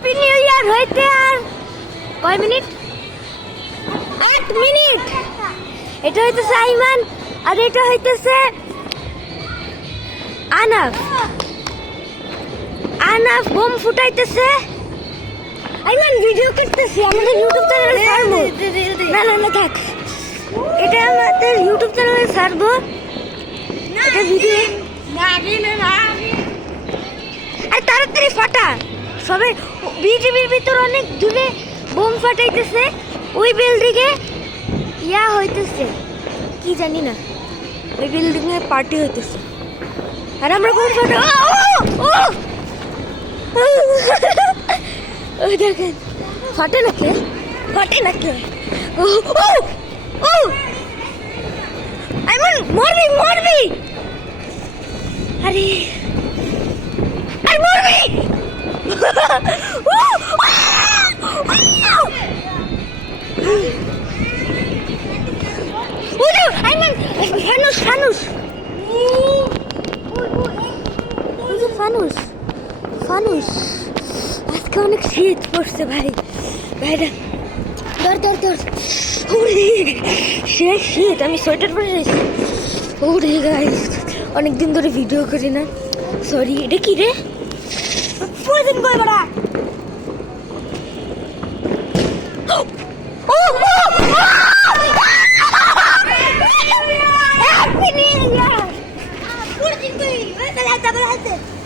Happy new year হইতে আর কয় minute? 8 minute. এটা হইতেছে আইমান আর এটা হইতেছে আনাফ। আনাফ বোম ফুটাইতেছে, আইমান ভিডিও করতেছি, আমাদের ইউটিউব চ্যানেলে ছাড়বো। না না না থাক, এটা আমাদের ইউটিউব চ্যানেলে ছাড়বো। এটা ভিডিও আর তাড়াতাড়ি ফাটা। সবাই বিজিবির ভিতর অনেক দূরে বোম ফাটাইতেছে, ওই বিল্ডিংয়ে ইয়া হইতেছে কি জানি না, ওই বিল্ডিংয়ে পার্টি হইতেছে আর আমরা বোম ফাটা। ওই দেখেন ফাটে না কে, ফাটে না কে। আইমান মরবি মরবি, আরে আরে মরবি। আইমান ফানুস ফানুস ফানুস ফানুস। আজকে অনেক শীত পড়ছে ভাই, ভাইরা ধর ধর ধর। সে শীত, আমি সোয়েটার পরে রয়েছি। ওরে গাইস অনেকদিন ধরে ভিডিও করি না, সরি। এটা কি রে? প্রয়োজন কই বড়া?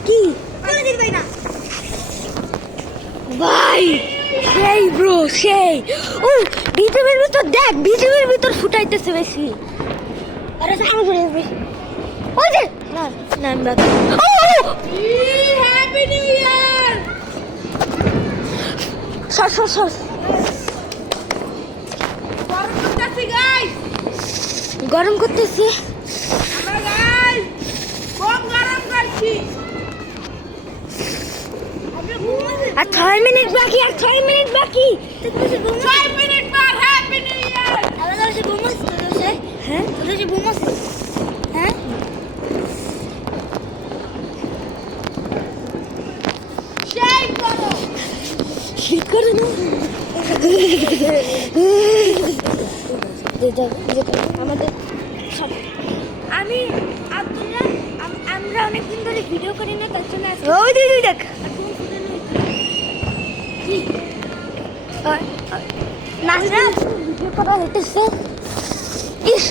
কি ভাই সেই ব্রো সেই। ও বিজেপির ভিতর দেখ, বিজেপির ভিতর ফুটাইতেছে বেশি। আরে সামনে ঘুরে যাবে। ওই যে না না আমরা হ্যাপি নিউ ইয়ার। সর সর সর। গরম করতেছি গাইস, গরম করতেছি আমরা গাইস, খুব গরম করছি। আর 6 মিনিট বাকি, আর 6 মিনিট বাকি। 6 মিনিট পর হ্যাপি নিউ ইয়ার। আমাদের কাছে বোম আছে। হ্যাঁ তোদের কাছে বোম আছে? হ্যাঁ সেই করো, শীত করে না আমাদের সব। আমি আব্দুল্লাহ, আমরা অনেকদিন ধরে ভিডিও করি না, তার জন্য ওই দিদি দেখ নাচরা ভিডিও করা হইতেছে। ইস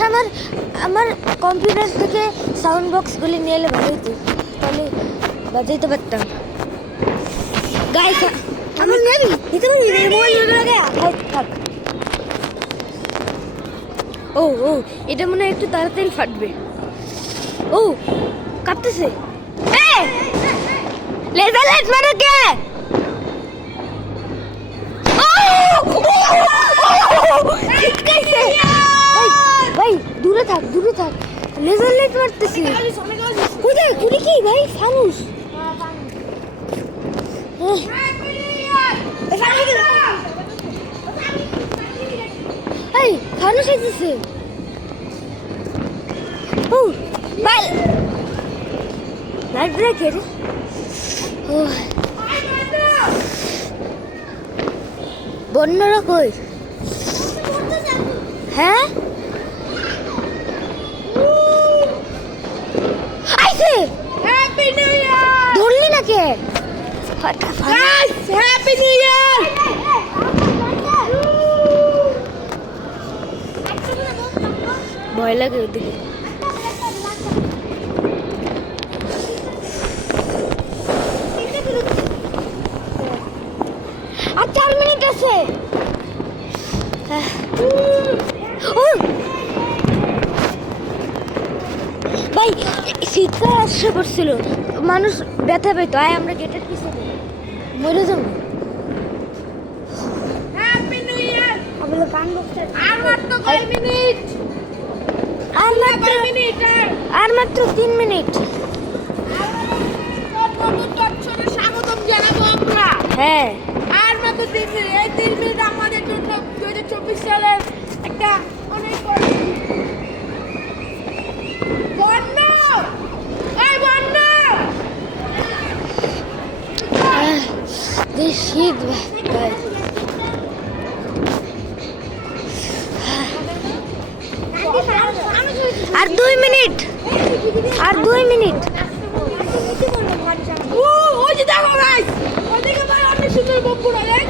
আমার কম্পিউটার থেকে সাউন্ড বক্সগুলি নিয়ে এলে ভালো হতো, তাহলে বাজাইতে পারতাম। গাইস আমার নেবি নিতে পারবি রে, মোবাইল লাগে থাক। ও ও এটা মনে হয় একটু তাড়াতাড়ি ফাটবে। ও কাঁপতেছে। লেজার লাইট মারো কে? ভাই দূরে থাক দূরে থাক, লেজার লাইট মারতেছি। কোথায় তুই কি ভাই? ফানুস ফানুস হইতেছে। ও ভাই লাইট রেখে ও বন্যরা কই? হ্যাঁ আইছে। Happy new year. ধরলি না কে? Happy new year. ভয় লাগে ওদিকে। আর 4 মিনিট আছে। ভাই শীতকাল আসছে পড়ছিল, মানুষ ব্যথা পেত। আয় আমরা গেটের পিছনে মরে যাবো। Happy new year. আমরা গান বক্সে আর মাত্র 5 মিনিট, আর মাত্র 5 মিনিট, আর মাত্র 3 মিনিট। স্বাগতম জানাবো আমরা। হ্যাঁ আর মাত্র 3 মিনিট। এই 3 মিনিট আমাদের জন্য 2024 সালের একটা অনেক বন্ধ। এই বন্ধ শীত ভাই। আর 2 মিনিট, আর 2 মিনিট। ওই যে দেখো গাইস, ওদিকে ভাই অনেক সুন্দর বকুড়া দেখ।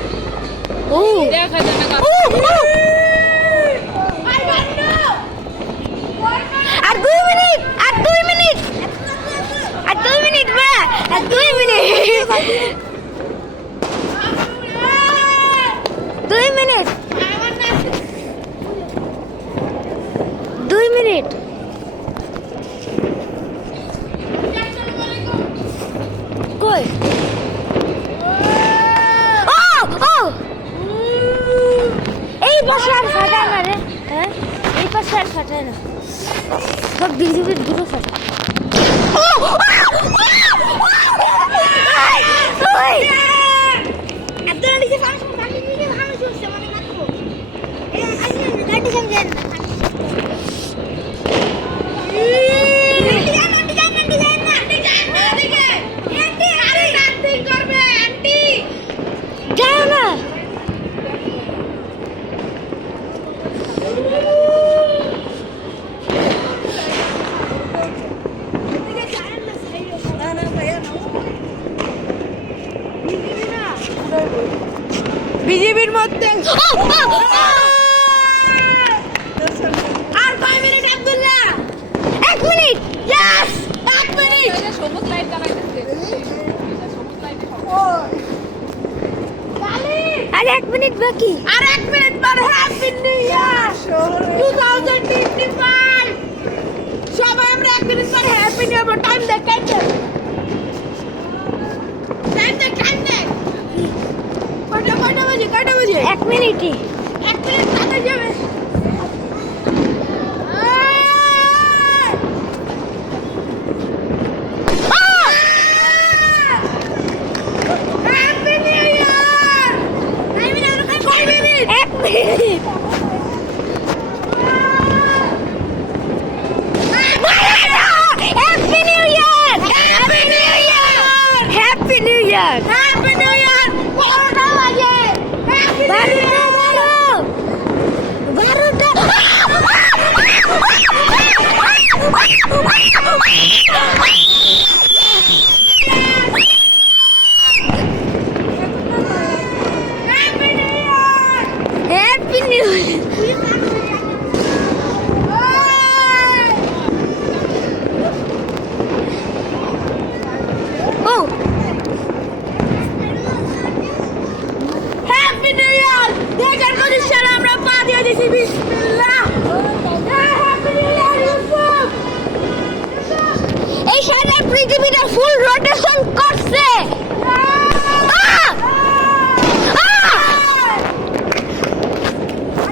ও দেখা যায় না। আর 2 মিনিট, আর 2 মিনিট, আর 2 মিনিট ভাই, আর 2 মিনিট, 2 মিনিট, 2 মিনিট। কই? ও ও এই পাশে আর ফাটায় না রে। হ্যাঁ, এই পাশে আর ফাটায় না, সব বিজিবির দুটো ফাটায়। যাও না। বিজেপির মধ্যে আর 5 minute Abdullah, 1 minute, yes, 1 minute. সবুজ লাইট জ্বালাইতেছে। সবুজ লাইটে আর 1 মিনিট বাকি। আর 1 মিনিট পরে হ্যাপি নিউ ইয়ার 2025। সবাই আমরা 1 মিনিট পরে হ্যাপি নিউ ইয়ার। টাইম দেখ, টাইম দেখ, টাইম দেখ, টাইম দেখ। কয়টা বাজে, কয়টা বাজে? 1 মিনিটই। 1 মিনিট কাটা যাবে। Happy new year. 5 minute, 5 minute. 1 minute. Happy new year, happy new year, happy new year. Happy new year. 12টা বাজে। Happy new year. 12টা। Happy new year. Happy new year. ও হ্যাপি নিউ ইয়ার। 2025 সালে আমরা পা দিয়ে দিছি। বিসমিল্লাহ। Happy new year Yusuf. এই সারা পৃথিবীটা ফুল রোটেশন করছে।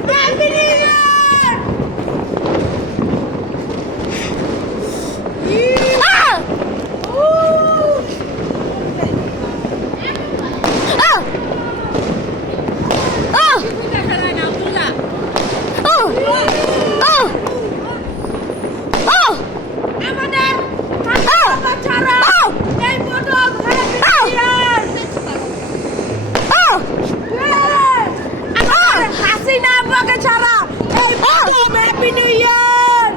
হ্যাপি নিউ ইয়ার। দেখা যায় না আব্দুল্লাহ। আমাদের বাবা ছাড়া এই প্রথম হ্যাপি নিউ ইয়ার। আমাদের হাসিনা আব্বাকে ছাড়া এই প্রথম হ্যাপি নিউ ইয়ার।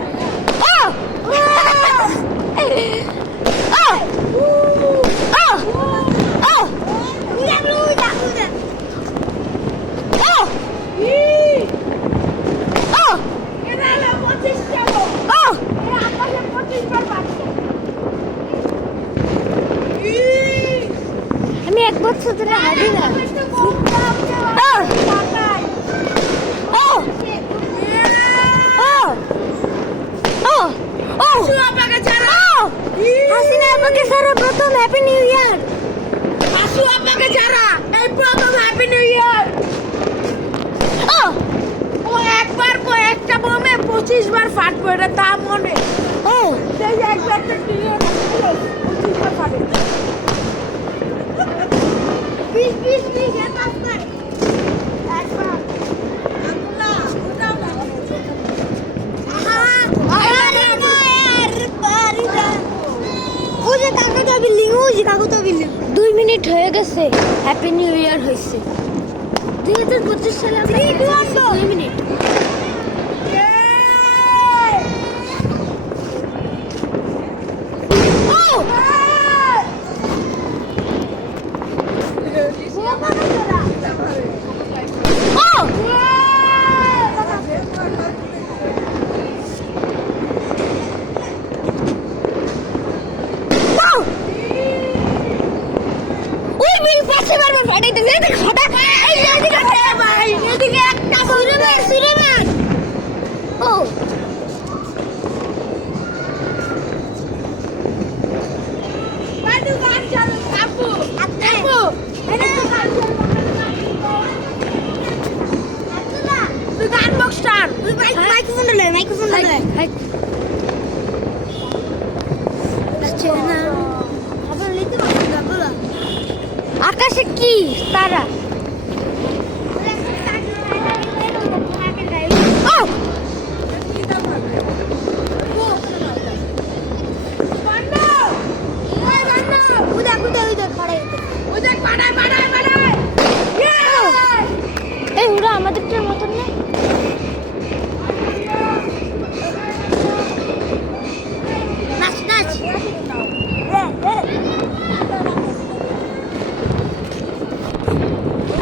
এরা হলো 25 চালক। এরা আকাশে 25 বার বাজছে। আমি 1 বছর ধরে হাঁটি না। আসু আব্বাকে ছাড়া। হাসিনা আমাকে সারা প্রথম হ্যাপি নিউ ইয়ার। আসু আব্বাকে ছাড়া এই প্রথম হ্যাপি নিউ ইয়ার। ও একবার একটা বোমে 25 বার ফাটবো, এটা তা মনে। সেই যে একবার একটা ক্লিয়ার 25 বার ফাটে। 20 একবার। ওই যে কাকুটা বিল্ডিং, ওই যে কাকুটা বিল্ডিং। 2 মিনিট হয়ে গেছে, হ্যাপি নিউ ইয়ার হয়েছে। 2025 সালে আমরা 2 মিনিট। আকাশে কি তারা? এই ওরা আমাদেরটার মতন না? নাচ নাচ।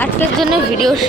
আজকের জন্য ভিডিও